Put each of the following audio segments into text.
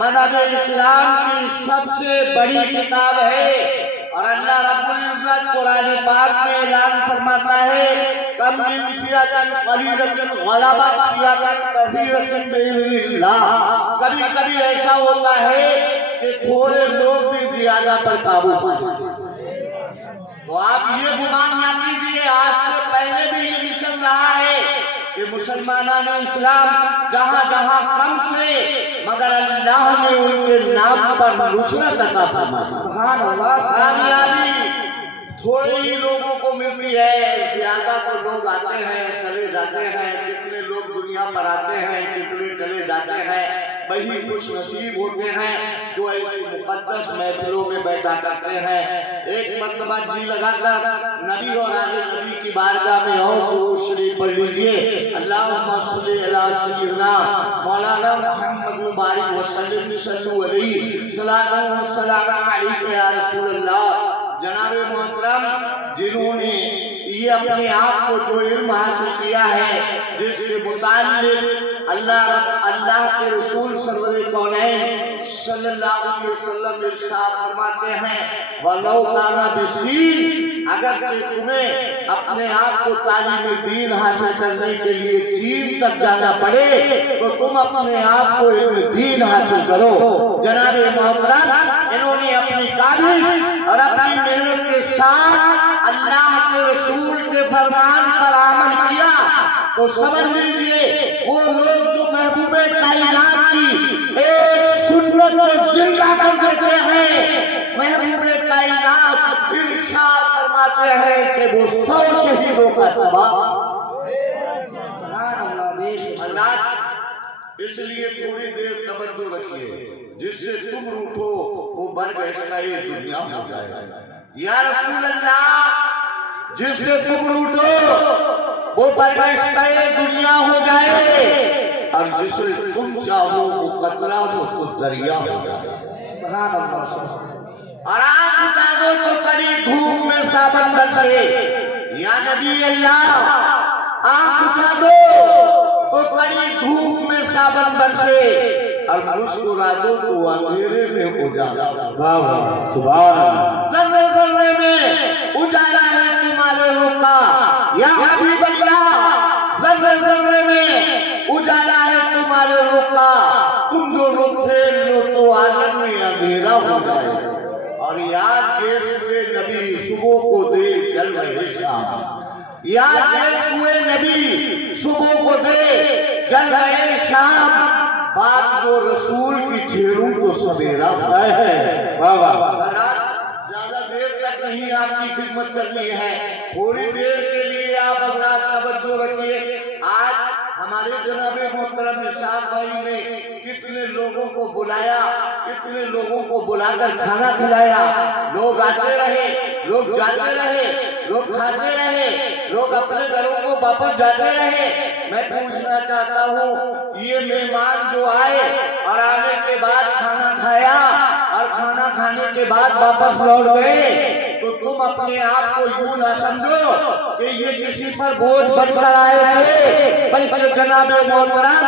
مذہب اسلام کی سب سے بڑی کتاب ہے، اور اللہ رب العزت قرآن پاک میں اعلان فرماتا ہے کم من فئۃ قلیلۃ غلبت فئۃ کثیرۃ بإذن اللہ۔ کبھی کبھی ایسا ہوتا ہے کہ تھوڑے لوگ بھی زیادہ پر قابو پائیں۔ تو آپ یہ گمان نہ کیجیے، آج سے پہلے بھی یہ مشن رہا ہے کہ مسلمانان اسلام جہاں جہاں کم تھے مگر اللہ نے ان کے نام پر نصرت عطا فرمائی۔ سبحان اللہ۔ کامیابی تھوڑے ہی لوگوں کو ملتی ہے، زیادہ تو لوگ آتے ہیں چلے جاتے ہیں، کتنے لوگ دنیا پر آتے ہیں کتنے چلے جاتے ہیں، وہی خوش نصیب ہوتے ہیں جو ایسی مقدس محفلوں میں بیٹھا کرتے ہیں۔ ایک مرتبہ جی لگا کر نبی اور آل نبی کی بارگاہ میں اور درود شریف پڑھ لیجئے۔ اللہم صلی علی سیدنا مولانا محمد مبارک وسلم صلو علیہ صلاۃ و سلام علیک یا رسول اللہ۔ جناب محترم، جنہوں نے یہ اپنے آپ کو جو علم حاصل کیا ہے جس کے متعلق اللہ کے رسول سرور کونین صلی اللہ علیہ وسلم ارشاد فرماتے ہیں وَلَوْ كَانَ بِالصِّينَ، اگر تمہیں اپنے آپ کو تعلیم دین حاصل کرنے کے لیے چین تک جانا پڑے تو تم اپنے آپ کو علم دین حاصل کرو۔ جناب محترم، انہوں نے اپنی کاوش اور اپنی محنت کے ساتھ اللہ کے رسول کے فرمان پر عمل کیا تو سمجھ لیجیے وہ لوگ جو محبوب کائنات کی ایک سنت کو زندہ کر دیتے ہیں، محبوب کائنات ارشاد فرماتے ہیں کہ وہ 100 شہیدوں کا ثواب۔ اللہ اس لیے تھوڑی دیر توجہ رکھیے، جس سے تم روٹھو وہ برگشتہ یہ دنیا ہو جائے۔ یا رسول اللہ، جس سے تم روٹھو وہ برگشتہ یہ دنیا ہو جائے، اور جس سے تم چاہو وہ قطرہ وہ تو دریا ہو جائے۔ اور آنکھ اٹھا دو تو کڑی دھوپ میں صابن برسے۔ یا نبی اللہ، آنکھ اٹھا دو تو کڑی دھوپ میں صابن برسے، اور مسکرا دو تو اندھیرے میں اجالا۔ سبحان اللہ۔ ذرے ذرے میں اجالا ہے تمہارے روح کا یا حبیب اللہ، ذرے ذرے میں اجالا ہے تمہارے روح کا، تم جو رخ پھیر لو تو عالم میں اندھیرا ہو جائے۔ اور یاد کیس ہوئے نبی صبح کو دے جل رہے شام، یاد کیس ہوئے نبی صبح کو دے جل رہے شام، بات جو رسول کی چہروں کو سویرا ہے۔ زیادہ دیر تک نہیں آپ کی خدمت کرنی ہے، تھوڑی دیر کے لیے آپ اپنا توجہ رکھیے۔ آج ہمارے جناب محترم ارشاد بھائی نے کتنے لوگوں کو بلایا، کتنے لوگوں کو بلا کر کھانا کھلایا، لوگ آتے رہے، لوگ جاتے رہے، لوگ کھاتے رہے، لوگ اپنے گھروں کو واپس جاتے رہے۔ میں پوچھنا چاہتا ہوں یہ مہمان جو آئے اور آنے کے بعد کھانا کھایا اور کھانا کھانے کے بعد واپس لوٹ گئے تو تم اپنے آپ کو یوں نہ سمجھو کہ یہ کسی پر بوجھ بن کر آئے تھے، بلکہ جناب محترم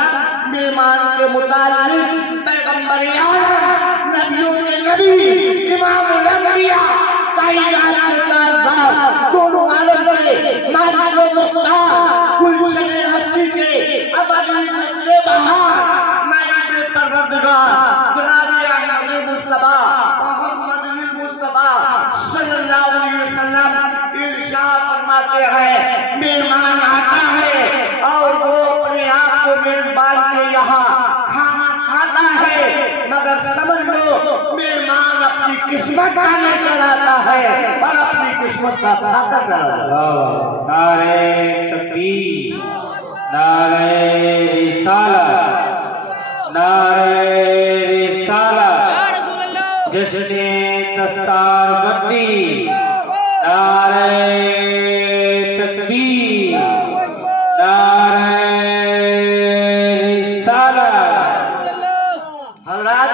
مہمان کے متعلق پیغمبر اعظم، نبیوں کے نبی، امام الانبیاء، کائنات کے تاجدار، دونوں عالم کے مالک و مختار، گلشن ہستی کے ابدی نسل بہار، نائب پروردگار جناب احمد مصطفیٰ محمد المصطفیٰ صلی اللہ علیہ وسلم ارشاد فرماتے ہیں مہمان آتا ہے اور وہ اپنے آپ کو میزبان کے یہاں کھانا کھاتا ہے، مگر سمجھ لو مہمان اپنی قسمت کھانے کر آتا ہے اور اپنی قسمت کا کھاتا کر آتا ہے۔ نعرہ تکبیر، نعرہ رسالت، نعرہ رسالت، جشن دستار بندی، نعرہ تکبیر، نعرہ رسالت۔ حضرات،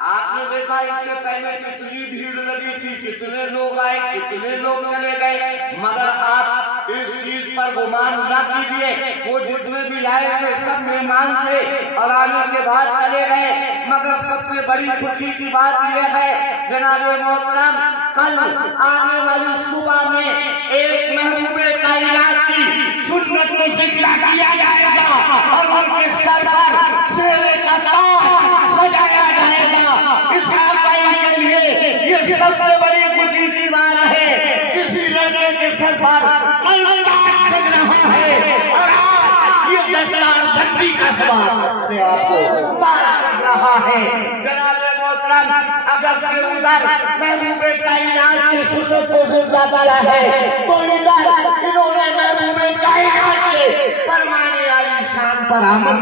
آپ نے دیکھا اس سے پہلے کتنی بھیڑ لگی تھی، کتنے لوگ آئے، کتنے لوگ چلے گئے، مگر آپ اس چیز پر گمان نہ کیجیے، وہ جتنے بھی آئے تھے سب مہمان تھے اور آنے کے بعد چلے گئے، مگر سب بڑی خوشی کی بات یہ ہے جناب محترم کل آنے والی صبح میں ایک محبوب کائنات کی سنت کو ذکر کیا جائے گا اور ان کے سر پر سیرے کا تاج سجایا جائے گا. اس آقائی کے لیے یہ سب سے بڑی خوشی کی بات ہے. کسی لڑکے کے سر پر تاج لگ رہا ہے اور آج یہ دستار بندی کا سوال اپنے آپ کو پارا کر رہا ہے. جناب محترم اگر کوئی ادھر محبوب کائنات کی سنت کو زندہ ڈالا ہے تو ادھر انہوں نے محبوب کائنات کے فرمانے والی شان پر عمل.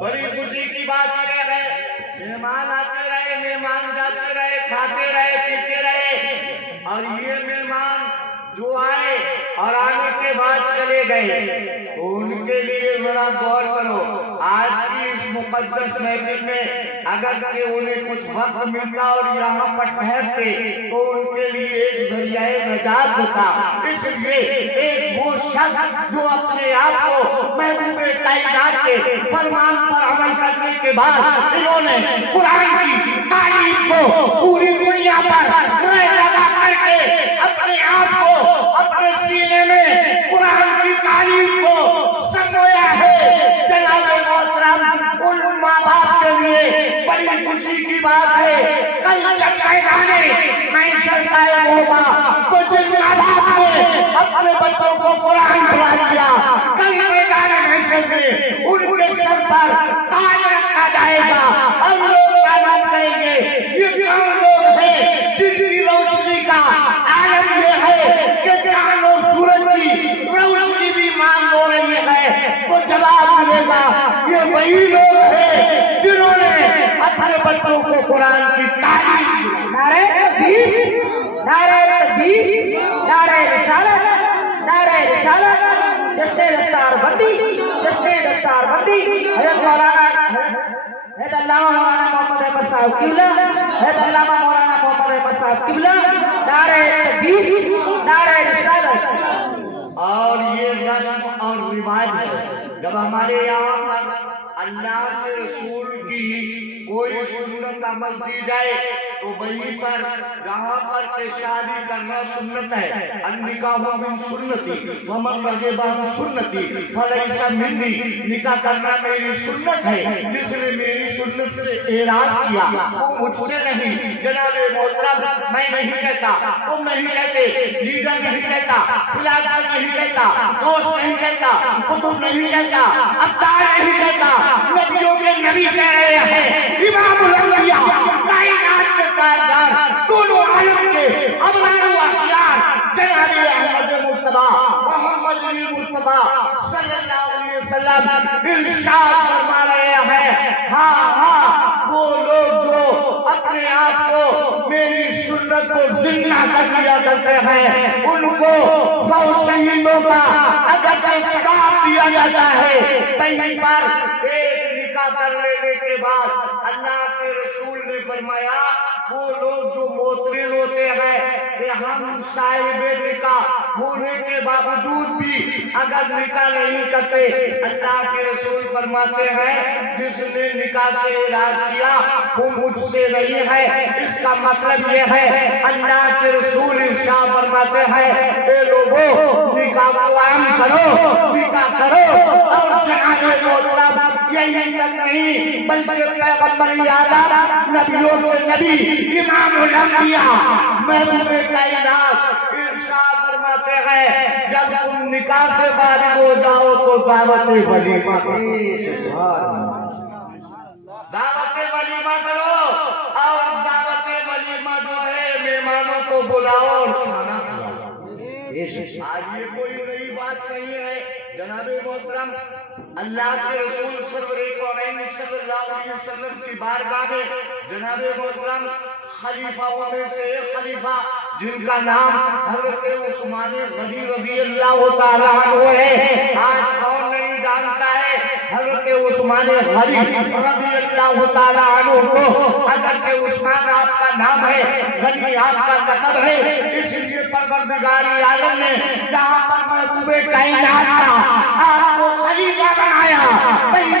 بڑی خوشی کی بات یہ ہے مہمان آتے رہے مہمان جاتے رہے کھاتے رہے پیتے رہے اور یہ مہمان جو آئے اور آنے کے بعد چلے گئے تو ان کے لیے ذرا غور کرو. آج کی اس مقدس محفل میں اگر کہ انہیں کچھ وقت ملتا اور یہاں پر ٹھہرتے تو ان کے لیے ایک ذریعہ نجات ہوتا. اس لیے ایک وہ شخص جو اپنے آپ کو محبوب کائنات کے فرمان پر عمل کرنے کے بعد انہوں نے قرآن کی تعلیم کو پوری دنیا پر رائے لگا کر کے اپنے آپ کو اپنے سینے میں قرآن کی تعلیم کو سمویا ہے. جناب محترم ان ماں باپ کے لیے بڑی خوشی کی بات ہے. کل جب میدان معیشت قائم ہوگا تو جن ماں باپ نے اپنے بچوں کو قرآن پڑھا دیا کل میدان معیشت میں ان کے سر پر تاج رکھا جائے گا اور لوگ تعلیم کریں گے یہ کون لوگ ہیں جن کی روشنی کا عالم یہ ہے کہ چاند اور سورج کی روشنی بھی مانگ ہو رہی ہے. تو جواب ملے گا یہ وہی لوگ ہیں جنہوں نے اپنے بچوں کو قرآن کی تعلیم دی. نعرہ تکبیر نعرہ تکبیر نعرہ رسالت نعرہ رسالت جشن دستار بندی جشن دستار بندی. حضرت مولانا حضرت علامہ مولانا محمد احمد صاحب قبلہ حضرت علامہ مولانا محمد احمد صاحب قبلہ نعرہ تکبیر نعرہ رسالت. اور یہ رسم اور رواج ہے جب ہمارے یہاں پر اللہ کے رسول کی کوئی سنت عمل کی جائے تو وہیں پر جہاں پر کہ شادی کرنا سنت ہے النکاح من سنتی ومن رغب عن سنتی فلیس منی. نکاح کرنا میری سنت ہے جس نے میری سنت سے اعراض کیا وہ مجھ سے نہیں. جناب محترم میں نہیں کہتا تم نہیں کہتے لیڈر نہیں کہتا فلادار نہیں کہتا دوست نہیں کہتا کتب نہیں کہتا ابدار نہیں کہتا نبیوں کے نبی کہہ رہے ہیں امام الانبیاء کائنات کے تاجدار دونوں عالم کے ابرار و اخیار جناب احمد مصطفیٰ محمد مصطفیٰ صلی اللہ علیہ وسلم ارشاد فرما رہے ہیں ہاں وہ لوگ جو اپنے آپ کو میری سنت کو زندہ کر دیا کرتے ہیں ان کو 100 شہیدوں کا اگر ثواب دیا جاتا ہے. پہلی بار ایک نکاح کر لینے کے بعد اللہ کے رسول نے فرمایا وہ لوگ جو موترین ہوتے ہیں کہ ہم صاحب نکاح ہونے کے باوجود بھی اگر نکاح نہیں کرتے اللہ کے رسول فرماتے ہیں جس نے نکاح سے اعراض کیا وہ مجھ سے نہیں ہے. اس کا مطلب یہ ہے اللہ کے رسول ارشاد فرماتے ہیں اے لوگوں نکاح کو عام کرو نکاح کرو. اور جناب محترم یہی تک نہیں بلکہ پیغمبر اعظم نبیوں کے نبی امام الانبیاء محبوب کائنات ارشاد فرماتے ہیں جب تم نکاح سے فارغ ہو جاؤ تو دعوت ولیمہ کرو اور دعوت ولیمہ جو ہے مہمانوں کو بلاؤ اور کھانا کھلاؤ. آج یہ کوئی نئی بات نہیں ہے. جناب محترم اللہ کے رسول سرور کونین صلی اللہ علیہ وسلم کی بارگاہ میں جناب محترم خلیفہ میں سے ایک خلیفہ جن کا نام حضرت عثمان غنی رضی اللہ تعالیٰ عنہ ہے. آج کون نہیں جانتا ہے حضرت عثمان غنی رضی اللہ تعالیٰ عنہ کو. حضرت عثمان آپ کا نام ہے غنی آپ کا لقب ہے. اس لیے پروردگار عالم نے جہاں پر محبوب کائنات کا آپ کو خلیفہ بنایا پہلی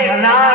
1000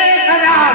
1000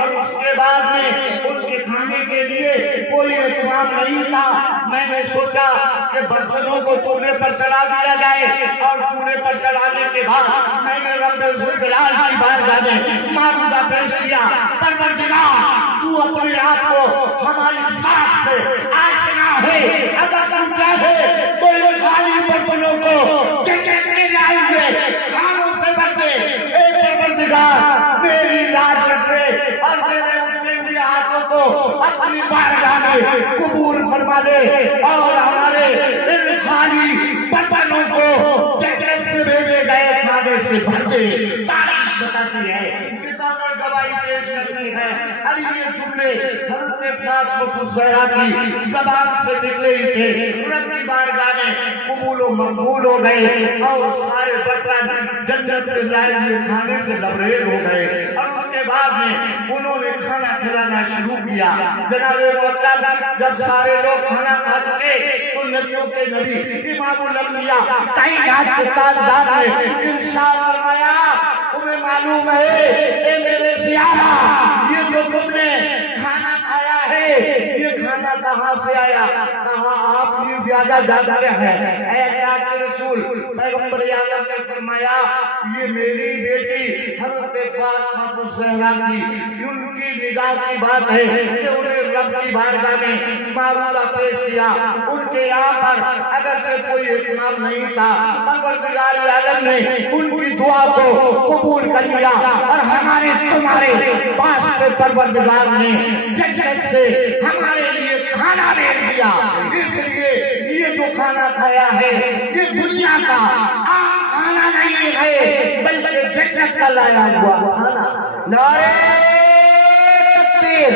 اور اس کے بعد میں ان کے کھانے کے لیے کوئی اہتمام نہیں تھا. میں نے سوچا کہ برتنوں کو چولہے پر چڑھا دیا جائے اور چولہے پر چڑھانے کے بعد میں نے رب ذوالجلال کی بارگاہ میں معروضہ پیش کیا. پروردگار تو اپنے آپ کو ہماری ذات سے آشنا ہے, اگر تم چاہے تو یہ خالی برتنوں کو چچک کے لائیں گے, کھانوں سے بھر دے. اے پروردگار میری لاج رکھ لے اور میرے اٹھے ہوئے ہاتھوں کو اپنی بارگاہ میں قبول فرما لے اور ہمارے ان خالی برتنوں کو چچک سے بھیجے گئے کھانے سے بھر دے. تاریخ بتاتی ہے, کتابیں گواہی پیش کرتی ہے. اب یہ جملے حضرت فاطمہ الزہرا کی زبان سے نکلے ہی تھے, رب کی بارگاہ میں قبول و مقبول ہو گئے اور سارے برتن جنت سے لائے ہوئے کھانے سے لبریز ہو گئے. اور اس کے بعد میں انہوں نے کھانا کھلانا شروع کیا. جناب محترم جب سارے لوگ کھانا کھا چکے تو نبیوں کے نبی امام الانبیاء کائنات کے تاجدار نے ارشاد فرمایا, تمہیں معلوم ہے اے میرے سیاح یہ جو تم نے کھانا کھایا ہے یہ کھانا کہاں سے آیا؟ کہاں آپ یہ زیادہ جانتے ہیں. اے اللہ کے رسول پیغمبر اعظم نے فرمایا یہ میری بیٹی حضرت فاطمہ الزہرا کی ان کی نگاہ کی بات ہے کہ انہیں رب کی بارگاہ میں معروضہ پیش کیا. ان کے یہاں پر اگرچہ کوئی اہتمام نہیں تھا, پروردگار عالم نے ان کی دعا کو قبول کر لیا اور ہمارے تمہارے واسطے پروردگار نے جنت سے ہمارے لیے کھانا بھیج دیا. اس لیے یہ جو کھانا کھایا ہے یہ دنیا کا عام کھانا نہیں ہے بلکہ جنت کا لایا ہوا کھانا. نعرہ تکبیر.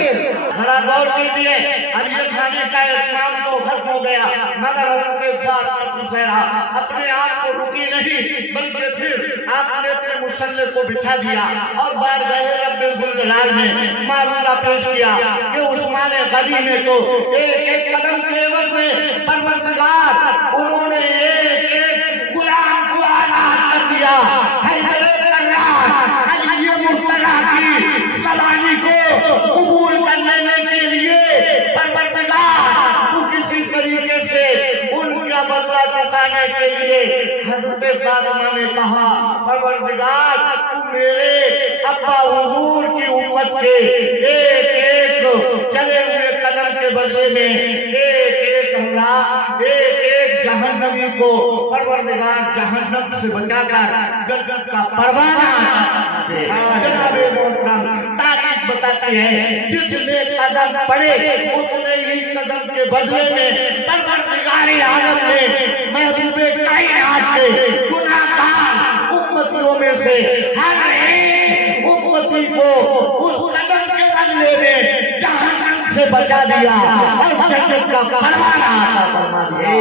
ذرا غور کیجیے, اب یہ کھانے کا اہتمام تو ختم ہو گیا مگر حضرت فاطمہ الزہرا اپنے آپ کو رکی نہیں بلکہ پھر آپ نے اپنے مصلی کو بچھا دیا اور بارگاہ رب ذوالجلال میں معروضہ پیش کیا کہ عثمان غنی نے تو ایک ایک قدم کے عوض میں پروردگار انہوں نے ایک ایک غلام کو آزاد کر دیا. حیدر کرار علی مرتضیٰ کی سوانی کو قبول کر لینے کے لیے پروردگار تو کسی طریقے سے ان کا بدلہ چکانے کے لیے حضرت فاطمہ نے کہا پروردگار تو میرے ابا حضور کی امت کے ایک ایک چلے ہوئے قدم کے بدلے میں ایک ایک اللہ ایک ایک جہنمی کو پروردگار جہنم سے بچا کر جنت کا پروانہ دے. جناب محترم تاریخ بتاتی ہے جتنے قدم پڑے اتنے ہی قدم کے بدلے میں پروردگار عالم نے محبوب کائنات کے گناہگار امتیوں میں سے ہر ایک امتی کو اس قدم کے بدلے میں جہنم سے بچا دیا اور جنت کا پروانہ عطا فرما دیا.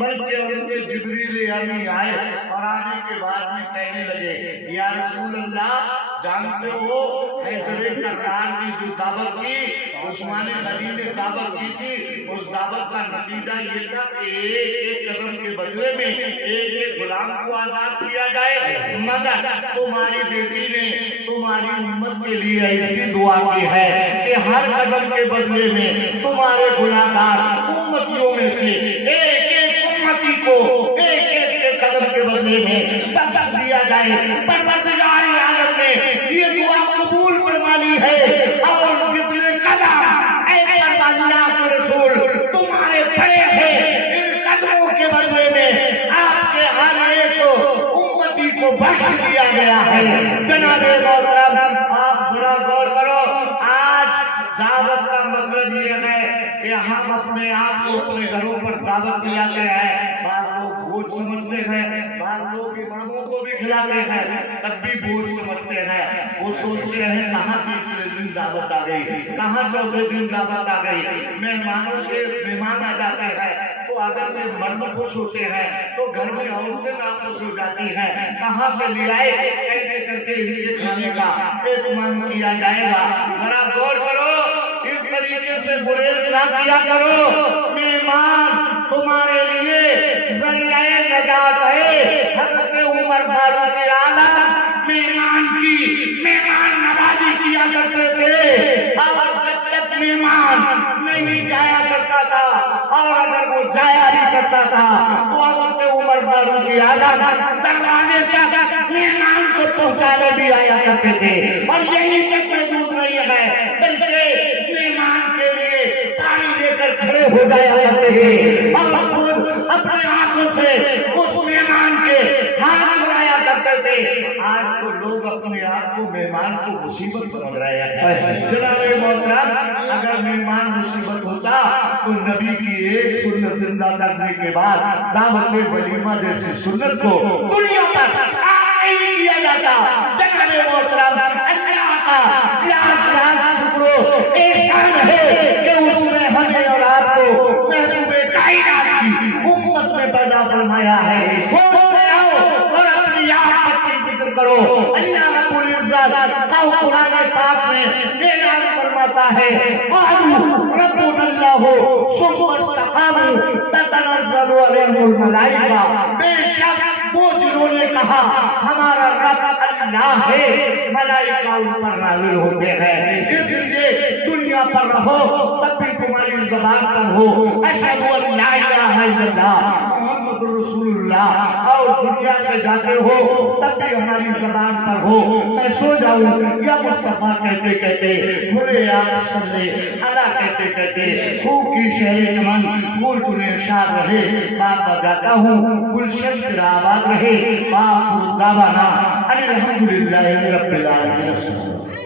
بلکہ حضرت جبریل امین آئے اور آنے کے بعد میں کہنے لگے یا رسول اللہ جانتے ہو حیدر کرار نے جو دعوت کی عثمان غنی نے دعوت کی تھی اس دعوت کا نتیجہ یہ تھا کہ ایک ایک قدم کے بدلے میں ایک ایک غلام کو آزاد کیا جائے. مگر تمہاری بیٹی نے تمہاری امت کے لیے ایسی دعا کی ہے کہ ہر قدم کے بدلے میں تمہارے گناہگار امتیوں میں سے ایک ایک امتی کو ایک ایک قدم کے بدلے میں بخش دیا جائے. پروردگار عالم نے یہ دعا قبول فرما لی ہے اور جتنے قدم اے اللہ کے رسول تمہارے پڑے ہیں ان قدموں کے بدلے میں آپ کے ہر ایک امتی کو بخش دیا گیا ہے. جناب محترم آپ ذرا غور کرو, آج دعوت کا مطلب یہ ہے کہ ہم اپنے آپ کو اپنے گھروں پر دعوت دلاتے ہیں. بعض لوگ بوجھ سمجھتے ہیں, بعض لوگ اماموں کو بھی کھلاتے ہیں تب بھی بوجھ سمجھتے ہیں. وہ سوچتے ہیں کہاں تیسرے دن دعوت آ گئی, کہاں چوتھے دن دعوت آ گئی. مہمانوں کے مہمان آ جاتے ہیں تو اگر وہ مرد خوش ہوتے ہیں تو گھر میں عورتیں ناخوش ہو جاتی ہیں. کہاں سے لے آئے, کیسے کر کے یہ کھانے کا اہتمام کیا جائے گا. ذرا غور کرو, اس طریقے سے گریز نہ کیا کرو. مہمان تمہارے لیے ذریعہ نجات ہے. حضرت عمر عمر فاروق اعظم مہمان کی مہمان نوازی کیا کرتے تھے، اور جب تک مہمان نہیں جایا کرتا تھا اور اگر وہ جایا بھی کرتا تھا تو حضرت عمر فاروق اعظم دروازے تک مہمان کو پہنچانے بھی آیا کرتے تھے، اور یہی تک محدود نہیں ہے بلکہ مہمان کے لیے پانی لے کر کھڑے ہو جایا کرتے تھے اور خود اپنے ہاتھوں سے اس مہمان کے ہاتھ دھلایا کرتے تھے۔ آج تو لوگ اپنے آپ کو مہمان کو مصیبت سمجھ رہے ہیں۔ جناب محترم، اگر مہمان مصیبت ہوتا تو نبی کی ایک سنت زندہ کرنے کے بعد دعوت ولیمہ جیسی سنت کو دنیا پر نہیں کیا جاتا۔ جناب محترم، اللہ کا لاکھ لاکھ شکر و احسان ہے کہ اس نے ہمیں اور آپ کو محبوب کائنات کی امت میں پیدا فرمایا ہے۔ ہوش میں آؤ اور اپنی آخرت کی فکر کرو۔ اللہ رب العزت قرآن پاک میں اعلان فرماتا ہے، قالوا ربنا اللہ ثم استقاموا تتنزل علیہم الملائکہ، بے شک وہ جنہوں نے کہا ہمارا رب اللہ ہے، ملائکہ ان پر نازل ہوتے ہیں۔ اس لیے دنیا پر رہو تب بھی تمہاری زبان پر ہو اشہد ان لا الہ الا اللہ محمد رسول اللہ، اور دنیا سے جاتے ہو تب بھی ہماری زبان پر ہو۔ میں سو جاؤں یا مصطفیٰ کہتے کہتے بھولے آپ سمجھے اللہ کہتے کہتے خوب کی شہر چمن پھول چنے شاد رہے، باغ بجاتا ہوں گلشن تیرا آباد رہے، باپ دعوانا الحمدللہ رب العالمین۔